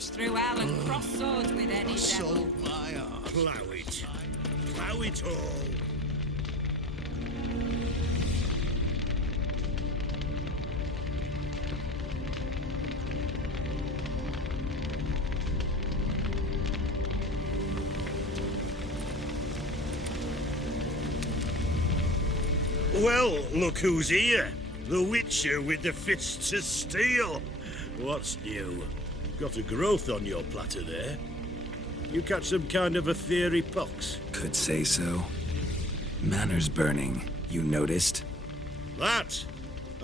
march through hell and cross swords with any devil. Sold my heart. Plough it. Plough it all. Well, look who's here. The Witcher with the fists of steel. What's new? Got a growth on your platter there. You catch some kind of a theory pox? Could say so. Manners burning, you noticed? That?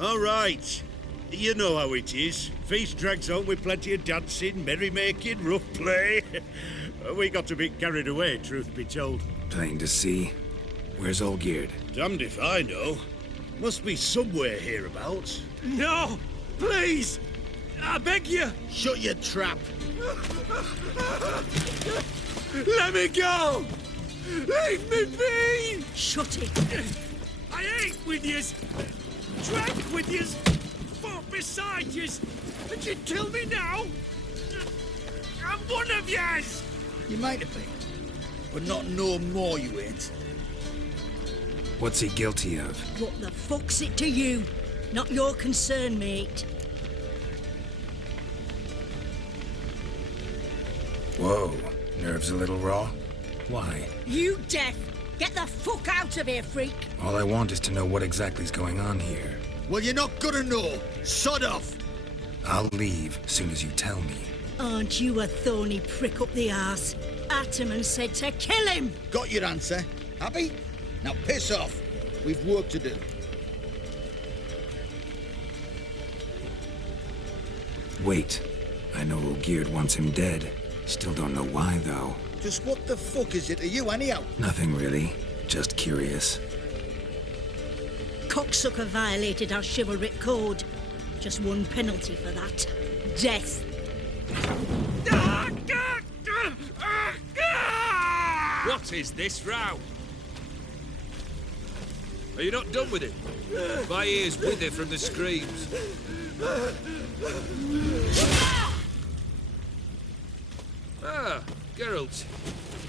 All right. You know how it is. Feast drags on with plenty of dancing, merrymaking, rough play. We got a bit carried away, truth be told. Plain to see. Where's Olgierd? Damned if I know. Must be somewhere hereabouts. No! Please! I beg you! Shut your trap. Let me go! Leave me be! Shut it! I ate with yous! Drank with yous! Fought beside yous! And you kill me now? I'm one of yous! You might have been, but not no more you ain't. What's he guilty of? What the fuck's it to you? Not your concern, mate. Whoa, nerves a little raw? Why? You deaf! Get the fuck out of here, freak! All I want is to know what exactly's going on here. Well, you're not gonna know. Sod off. I'll leave soon as you tell me. Aren't you a thorny prick up the arse? Ataman said to kill him! Got your answer. Happy? Now piss off. We've work to do. Wait. I know Olgierd wants him dead. Still don't know why, though. Just what the fuck is it to you, anyhow? Nothing really. Just curious. Cocksucker violated our chivalric code. Just one penalty for that. Death. What is this row? Are you not done with it? My ears wither from the screams. Ah, Geralt.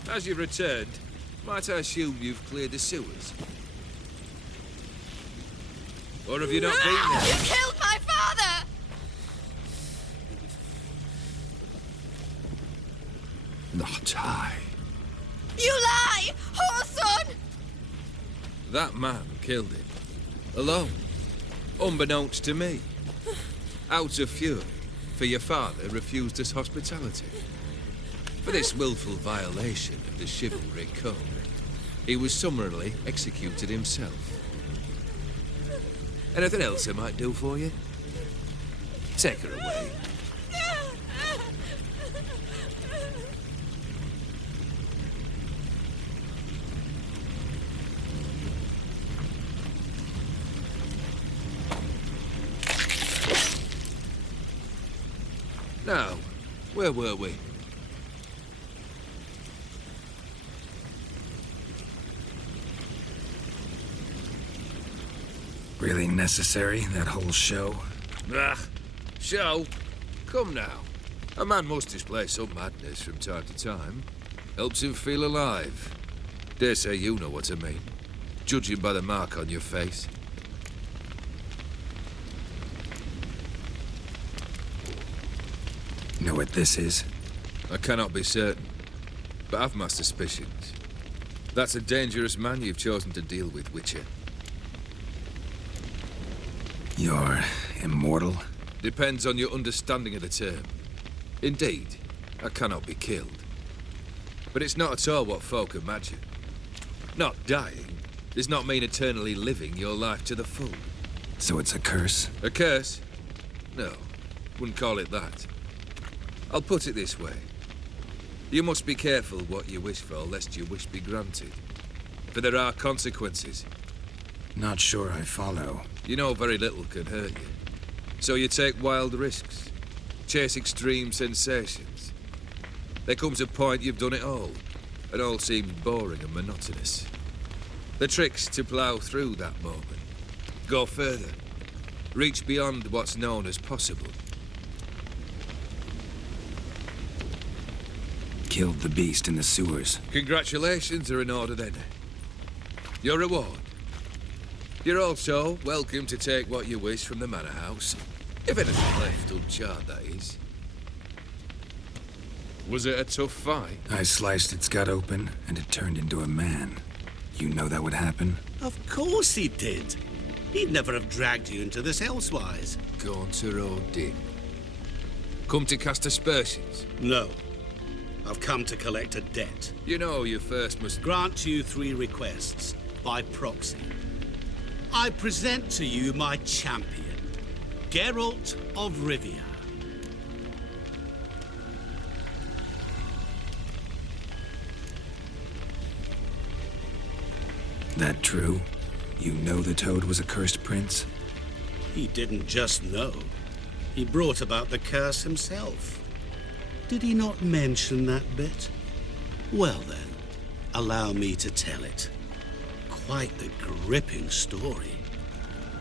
As you've returned, might I assume you've cleared the sewers? Or have you not been there? You killed my father! Not I. You lie! Whoreson! That man killed him. Alone. Unbeknownst to me. Out of fury, for your father refused us hospitality. For this willful violation of the chivalry code, he was summarily executed himself. Anything else I might do for you? Take her away. Now, where were we? Really necessary, that whole show? Ah, show? Come now. A man must display some madness from time to time. Helps him feel alive. Dare say you know what I mean. Judging by the mark on your face. Know what this is? I cannot be certain, but I've my suspicions. That's a dangerous man you've chosen to deal with, Witcher. You're immortal? Depends on your understanding of the term. Indeed, I cannot be killed. But it's not at all what folk imagine. Not dying does not mean eternally living your life to the full. So it's a curse? A curse? No, wouldn't call it that. I'll put it this way. You must be careful what you wish for, lest your wish be granted. For there are consequences. Not sure I follow. You know very little can hurt you. So you take wild risks. Chase extreme sensations. There comes a point you've done it all. It all seems boring and monotonous. The trick's to plough through that moment. Go further. Reach beyond what's known as possible. killed the beast in the sewers. Congratulations are in order then. Your reward. You're also welcome to take what you wish from the manor house. If anything left uncharred, that is. Was it a tough fight? I sliced its gut open, and it turned into a man. You know that would happen? Of course he did. He'd never have dragged you into this elsewise. Gaunter O'Dim. Come to cast aspersions. No. I've come to collect a debt. You know you first must... Grant you 3 requests, by proxy. I present to you my champion, Geralt of Rivia. That true? You know the Toad was a cursed prince? He didn't just know. He brought about the curse himself. Did he not mention that bit? Well then, allow me to tell it. Quite the gripping story.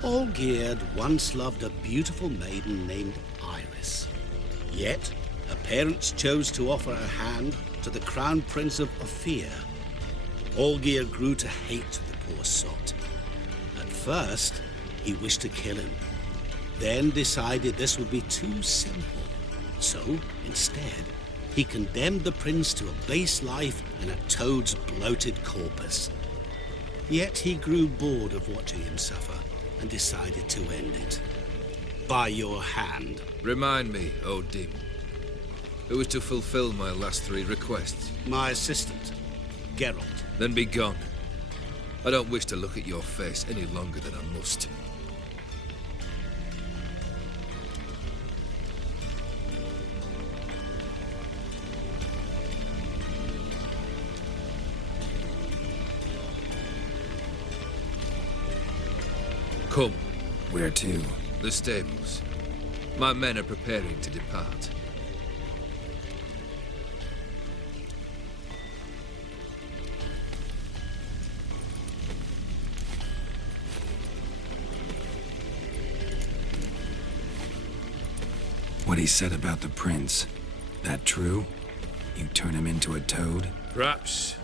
Olgierd once loved a beautiful maiden named Iris. Yet, her parents chose to offer her hand to the Crown Prince of Ophir. Olgierd grew to hate the poor sot. At first, he wished to kill him. Then decided this would be too simple. So, instead, he condemned the prince to a base life in a toad's bloated corpus. Yet he grew bored of watching him suffer and decided to end it. By your hand. Remind me, O'Dim. Who was to fulfill my last 3 requests? My assistant, Geralt. Then be gone. I don't wish to look at your face any longer than I must. Come. Where to? The stables. My men are preparing to depart. What he said about the prince, that true? You turn him into a toad? Perhaps.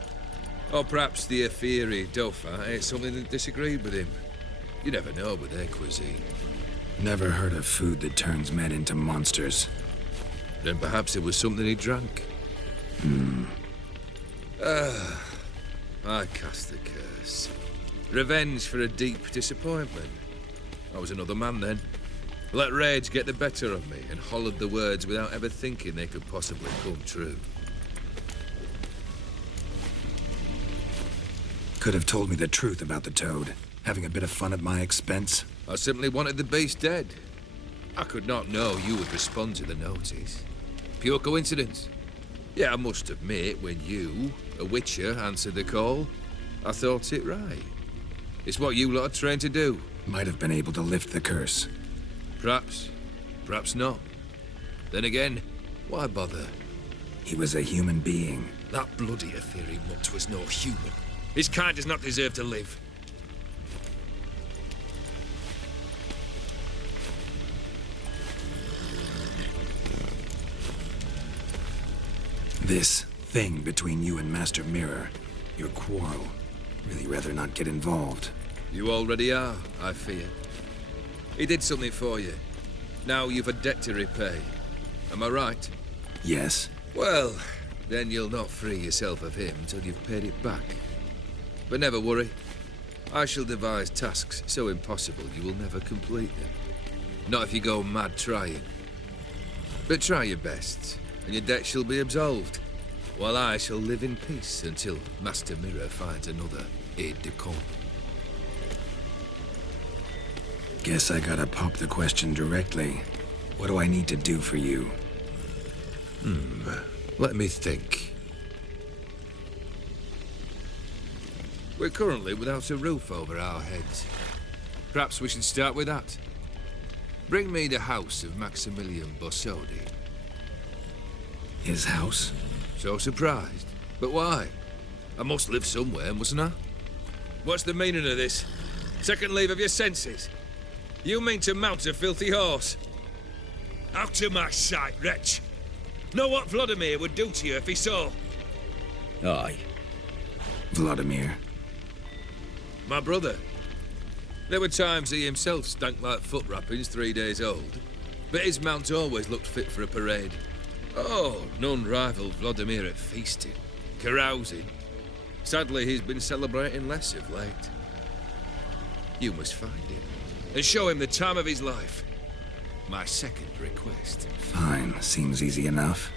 Or perhaps the Ephiri Dauphin ate something that disagreed with him. You never know with their cuisine. Never heard of food that turns men into monsters. Then perhaps it was something he drank. I cast the curse. Revenge for a deep disappointment. I was another man then. Let rage get the better of me and hollered the words without ever thinking they could possibly come true. Could have told me the truth about the toad, having a bit of fun at my expense. I simply wanted the beast dead. I could not know you would respond to the notice. Pure coincidence. Yeah, I must admit, when you, a witcher, answered the call, I thought it right. It's what you lot are trained to do. Might have been able to lift the curse. Perhaps. Perhaps not. Then again, why bother? He was a human being. That bloody Ethereal mutt was no human. His kind does not deserve to live. This thing between you and Master Mirror, your quarrel, really rather not get involved. You already are, I fear. He did something for you. Now you've a debt to repay. Am I right? Yes. Well, then you'll not free yourself of him till you've paid it back. But never worry. I shall devise tasks so impossible you will never complete them. Not if you go mad trying. But try your best, and your debt shall be absolved, while I shall live in peace until Master Mirror finds another aide-de-camp. Guess I gotta pop the question directly. What do I need to do for you? Let me think. We're currently without a roof over our heads. Perhaps we should start with that. Bring me the house of Maximilian Bossodi. His house? So surprised. But why? I must live somewhere, mustn't I? What's the meaning of this? Second leave of your senses? You mean to mount a filthy horse? Out of my sight, wretch! Know what Vladimir would do to you if he saw? Aye. Vladimir. My brother. There were times he himself stank like foot wrappings 3 days old, but his mount always looked fit for a parade. Oh, none rivaled Vladimir at feasting, carousing. Sadly, he's been celebrating less of late. You must find him, and show him the time of his life. My second request. Fine, seems easy enough.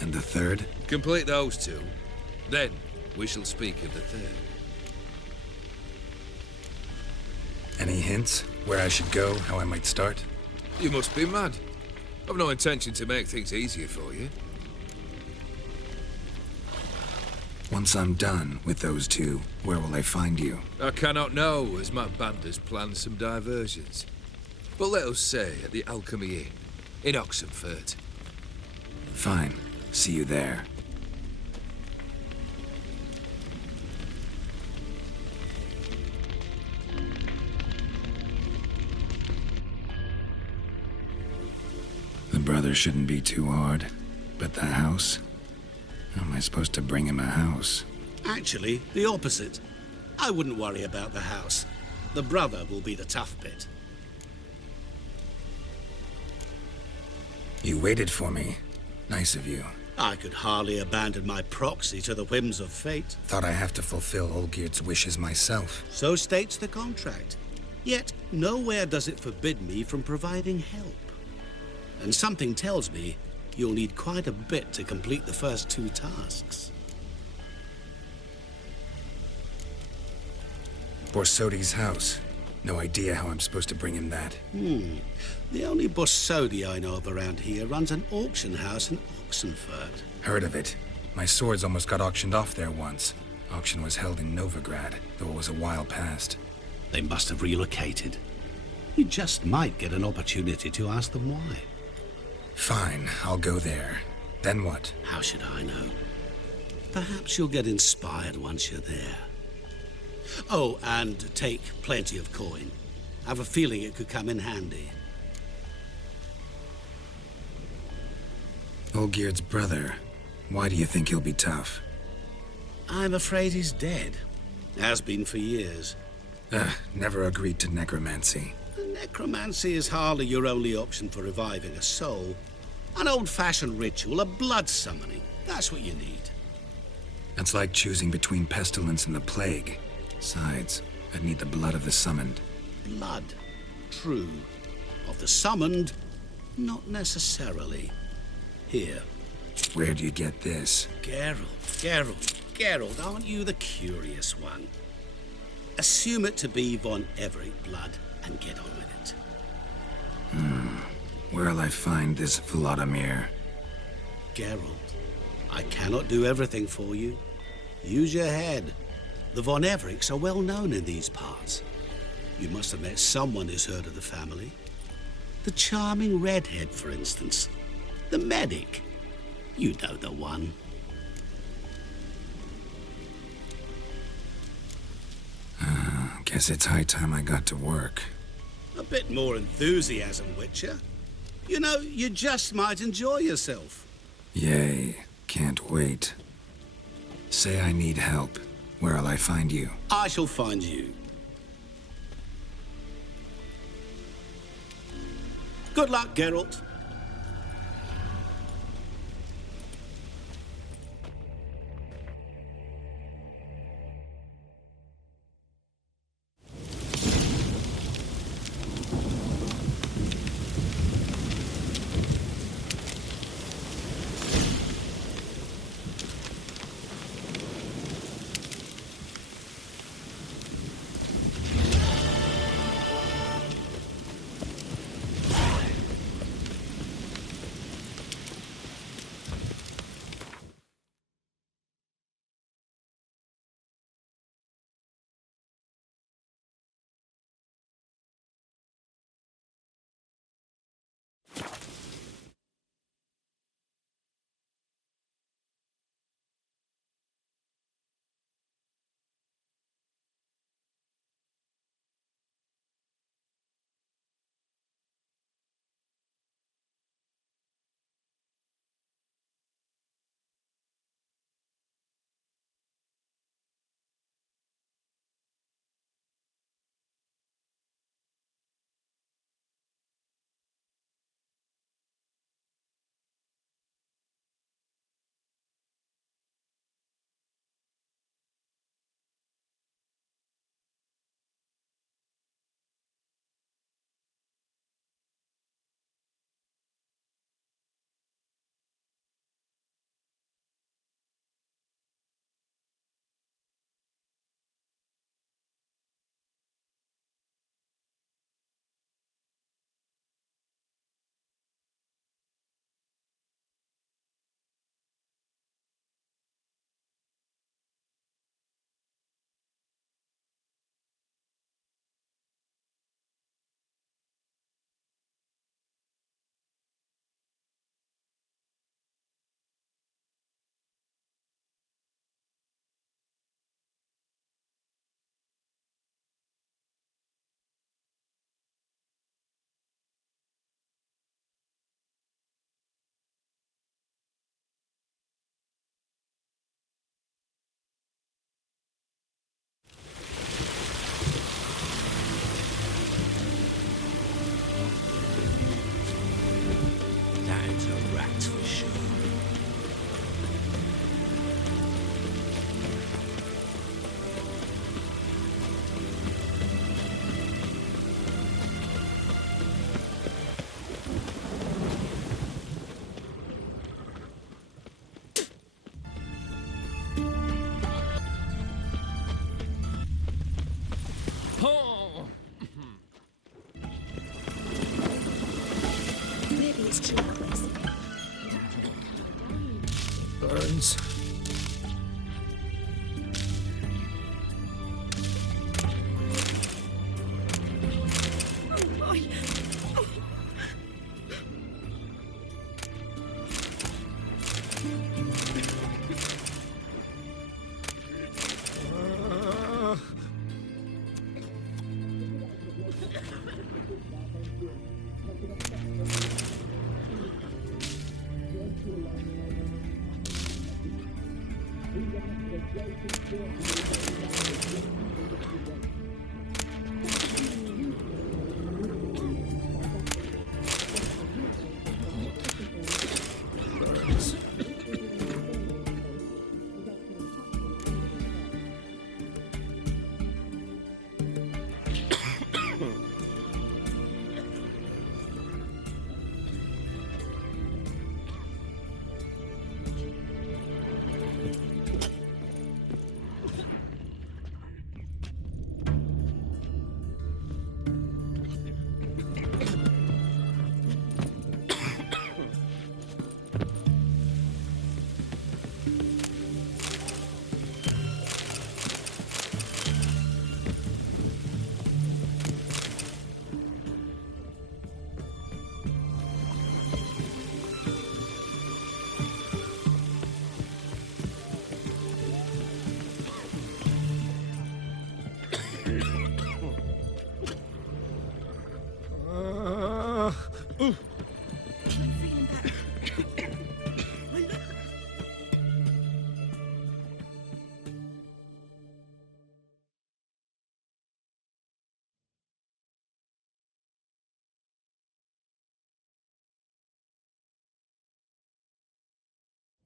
And the third? Complete those two, then we shall speak of the third. Any hints? Where I should go, how I might start? You must be mad. I've no intention to make things easier for you. Once I'm done with those two, where will I find you? I cannot know, as my band has planned some diversions. But let us say at the Alchemy Inn, in Oxenfurt. Fine. See you there. The brother shouldn't be too hard. But the house? How am I supposed to bring him a house? Actually, the opposite. I wouldn't worry about the house. The brother will be the tough bit. You waited for me. Nice of you. I could hardly abandon my proxy to the whims of fate. Thought I have to fulfill Olgierd's wishes myself. So states the contract. Yet, nowhere does it forbid me from providing help. And something tells me you'll need quite a bit to complete the first 2 tasks. Borsodi's house. No idea how I'm supposed to bring him that. The only Borsodi I know of around here runs an auction house in Oxenfurt. Heard of it. My swords almost got auctioned off there once. Auction was held in Novigrad, though it was a while past. They must have relocated. You just might get an opportunity to ask them why. Fine, I'll go there. Then what? How should I know? Perhaps you'll get inspired once you're there. Oh, and take plenty of coin. I have a feeling it could come in handy. Olgierd's brother. Why do you think he'll be tough? I'm afraid he's dead. Has been for years. Never agreed to necromancy. Necromancy is hardly your only option for reviving a soul. An old-fashioned ritual, a blood summoning. That's what you need. That's like choosing between pestilence and the plague. Besides, I'd need the blood of the summoned. Blood. True. Of the summoned, not necessarily. Here. Where do you get this? Geralt, aren't you the curious one? Assume it to be von Everett blood and get on with it. Where'll I find this Vladimir? Geralt, I cannot do everything for you. Use your head. The von Evericks are well known in these parts. You must have met someone who's heard of the family. The charming redhead, for instance. The medic. You know the one. Guess it's high time I got to work. A bit more enthusiasm, Witcher. You know, you just might enjoy yourself. Yay. Can't wait. Say I need help. Where'll I find you? I shall find you. Good luck, Geralt.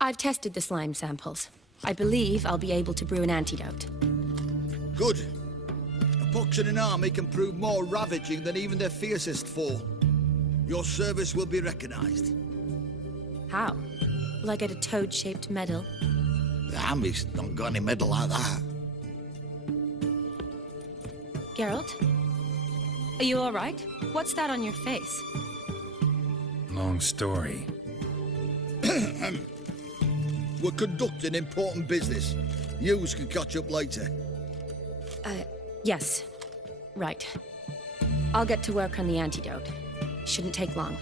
I've tested the slime samples. I believe I'll be able to brew an antidote. Good. A pox in an army can prove more ravaging than even their fiercest foe. Your service will be recognized. How? Will I get a toad-shaped medal? The army's not got any medal like that. Geralt? Are you all right? What's that on your face? Long story. We're conducting important business. Yous can catch up later. Yes. Right. I'll get to work on the antidote. Shouldn't take long.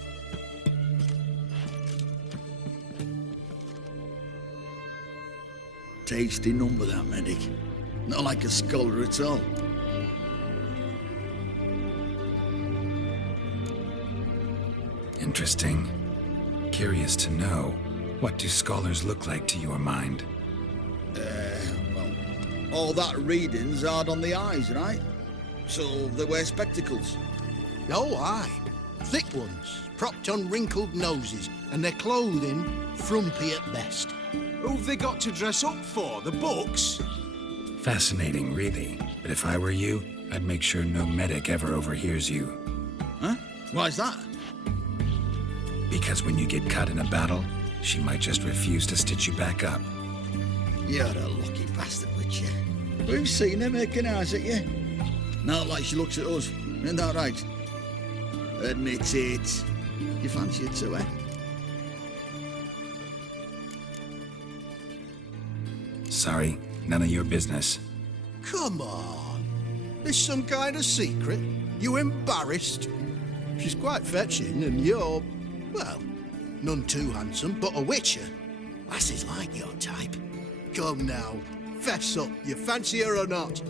Tasty number, that medic. Not like a scholar at all. Interesting. Curious to know, what do scholars look like to your mind? Well, all that reading's hard on the eyes, right? So they wear spectacles. Oh, aye. Thick ones, propped on wrinkled noses, and their clothing frumpy at best. Who've they got to dress up for? The books? Fascinating, really. But if I were you, I'd make sure no medic ever overhears you. Huh? Why's that? Because when you get caught in a battle, she might just refuse to stitch you back up. You're a lucky bastard, Witcher. We've seen her making eyes at you. Not like she looks at us. Isn't that right? Admit it. You fancy it too, eh? Sorry, none of your business. Come on. Is some kind of secret? You embarrassed? She's quite fetching, and you're, well, none too handsome, but a witcher. Lasses like your type. Come now, fess up, you fancy her or not?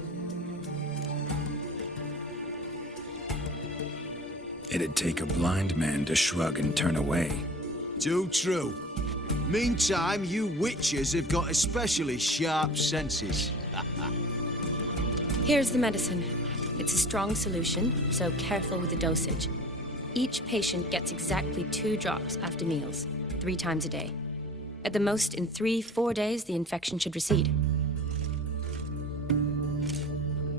It'd take a blind man to shrug and turn away. Too true. Meantime, you witches have got especially sharp senses. Here's the medicine. It's a strong solution, so careful with the dosage. Each patient gets exactly 2 drops after meals, 3 times a day. At the most, in 3-4 days, the infection should recede.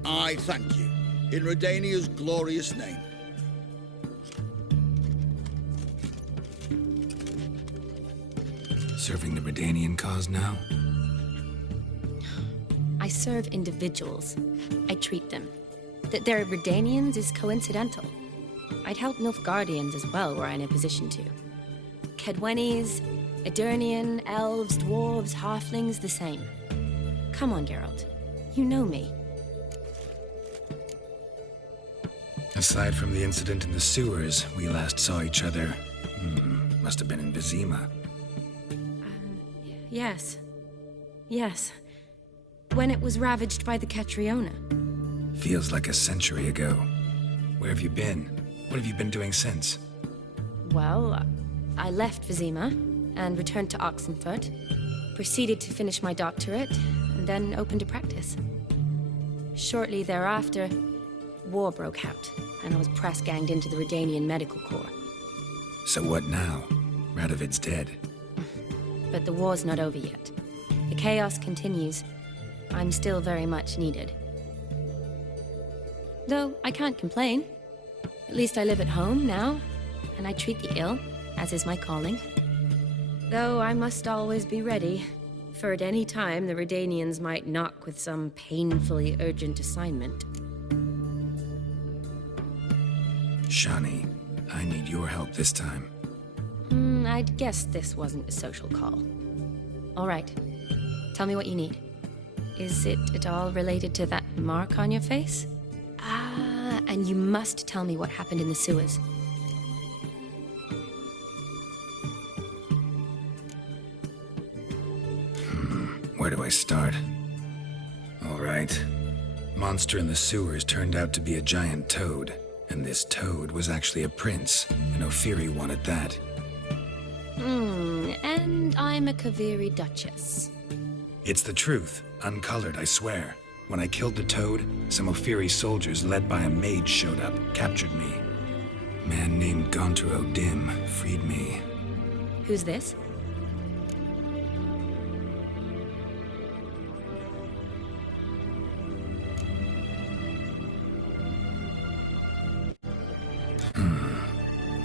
I thank you. In Redania's glorious name. Serving the Redanian cause now? I serve individuals. I treat them. That they're Redanians is coincidental. I'd help Nilfgaardians as well were I in a position to. Kedwenis, Edirnian, elves, dwarves, halflings, the same. Come on, Geralt. You know me. Aside from the incident in the sewers, we last saw each other. Must have been in Vizima. Yes. Yes. When it was ravaged by the Catriona. Feels like a century ago. Where have you been? What have you been doing since? Well, I left Vizima and returned to Oxenfurt. Proceeded to finish my doctorate, and then opened to practice. Shortly thereafter, war broke out, and I was press-ganged into the Redanian Medical Corps. So what now? Radovid's dead. But the war's not over yet. The chaos continues. I'm still very much needed. Though I can't complain. At least I live at home now, and I treat the ill, as is my calling. Though I must always be ready, for at any time the Redanians might knock with some painfully urgent assignment. Shani, I need your help this time. I'd guessed this wasn't a social call. All right. Tell me what you need. Is it at all related to that mark on your face? Ah, and you must tell me what happened in the sewers. Where do I start? All right. Monster in the sewers turned out to be a giant toad. And this toad was actually a prince, and Ophiri wanted that. And I'm a Kaviri Duchess. It's the truth, uncolored, I swear. When I killed the toad, some Ophiri soldiers led by a mage showed up, captured me. A man named Gontro Dim freed me. Who's this?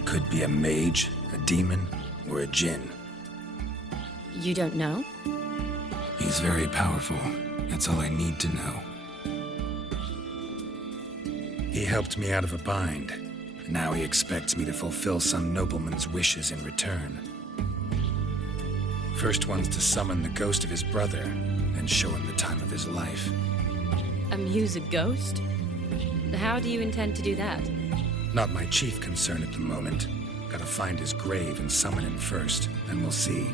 Could be a mage, a demon, or a djinn. You don't know? He's very powerful. That's all I need to know. He helped me out of a bind. Now he expects me to fulfill some nobleman's wishes in return. First one's to summon the ghost of his brother, then show him the time of his life. Amuse a ghost? How do you intend to do that? Not my chief concern at the moment. Gotta find his grave and summon him first, then we'll see.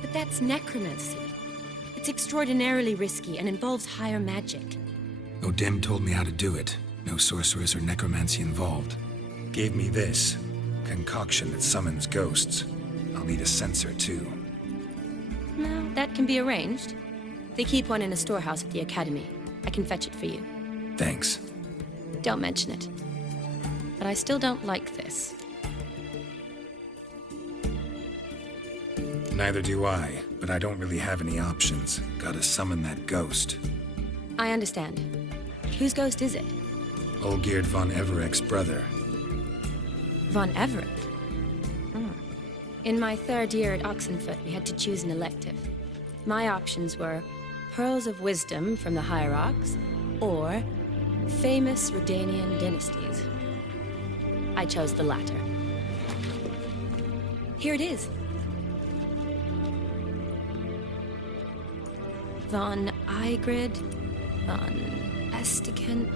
But that's necromancy. It's extraordinarily risky and involves higher magic. Odim told me how to do it. No sorceress or necromancy involved. Gave me this concoction that summons ghosts. I'll need a censer too. No, that can be arranged. They keep one in a storehouse at the academy. I can fetch it for you. Thanks. Don't mention it. But I still don't like this. Neither do I, but I don't really have any options. Gotta summon that ghost. I understand. Whose ghost is it? Olgierd von Everek's brother. Von Everek? In my third year at Oxenfoot, we had to choose an elective. My options were Pearls of Wisdom from the Hierarchs, or Famous Redanian Dynasties. I chose the latter. Here it is. Von Igrid, Von Estiken,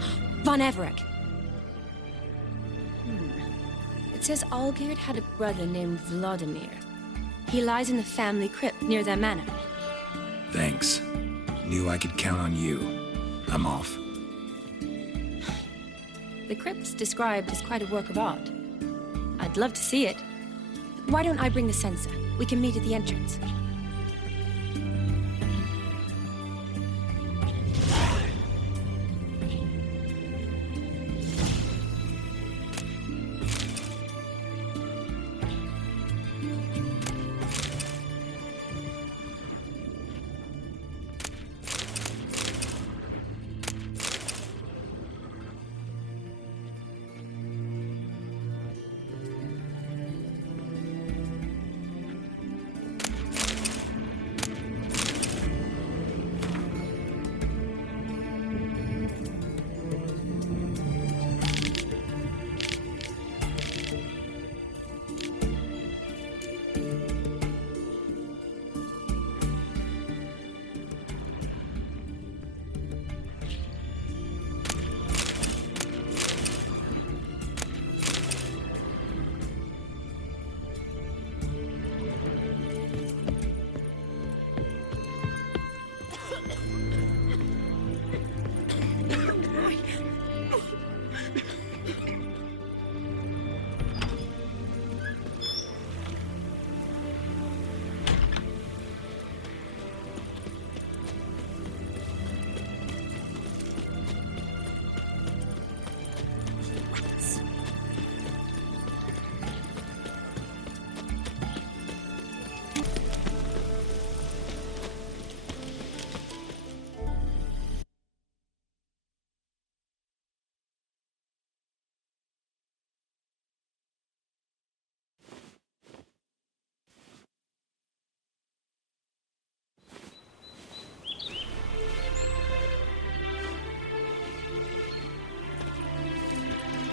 Von Everek. It says Olgierd had a brother named Vladimir. He lies in the family crypt near their manor. Thanks. Knew I could count on you. I'm off. The crypt's described as quite a work of art. I'd love to see it. Why don't I bring the censer? We can meet at the entrance.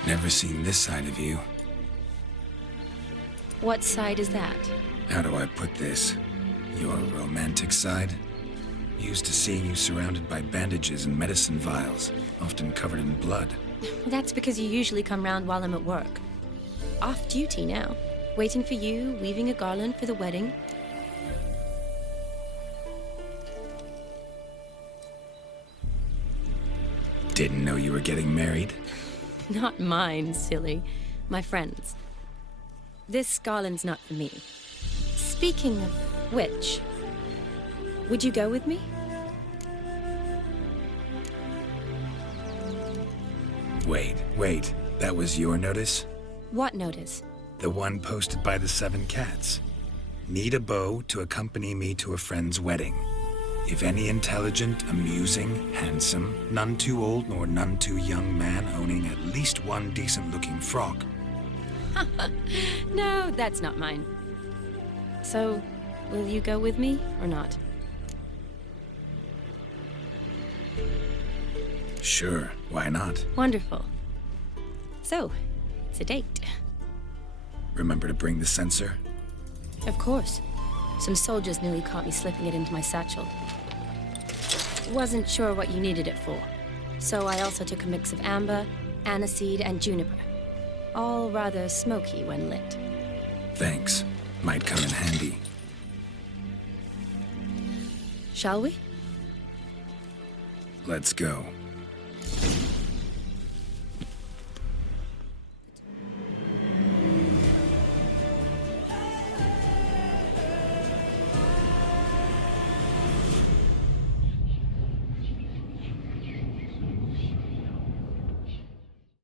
Never seen this side of you. What side is that? How do I put this? Your romantic side? Used to seeing you surrounded by bandages and medicine vials, often covered in blood. That's because you usually come round while I'm at work. Off duty now. Waiting for you, weaving a garland for the wedding. Didn't know you were getting married? Not mine, silly. My friend's. This garland's not for me. Speaking of which, would you go with me? Wait. That was your notice? What notice? The one posted by the 7 cats. Need a beau to accompany me to a friend's wedding. If any intelligent, amusing, handsome, none too old nor none too young man owning at least one decent-looking frock. No, that's not mine. So, will you go with me or not? Sure, why not? Wonderful. So, it's a date. Remember to bring the censer? Of course. Some soldiers nearly caught me slipping it into my satchel. Wasn't sure what you needed it for, so I also took a mix of amber, aniseed, and juniper. All rather smoky when lit. Thanks. Might come in handy. Shall we? Let's go.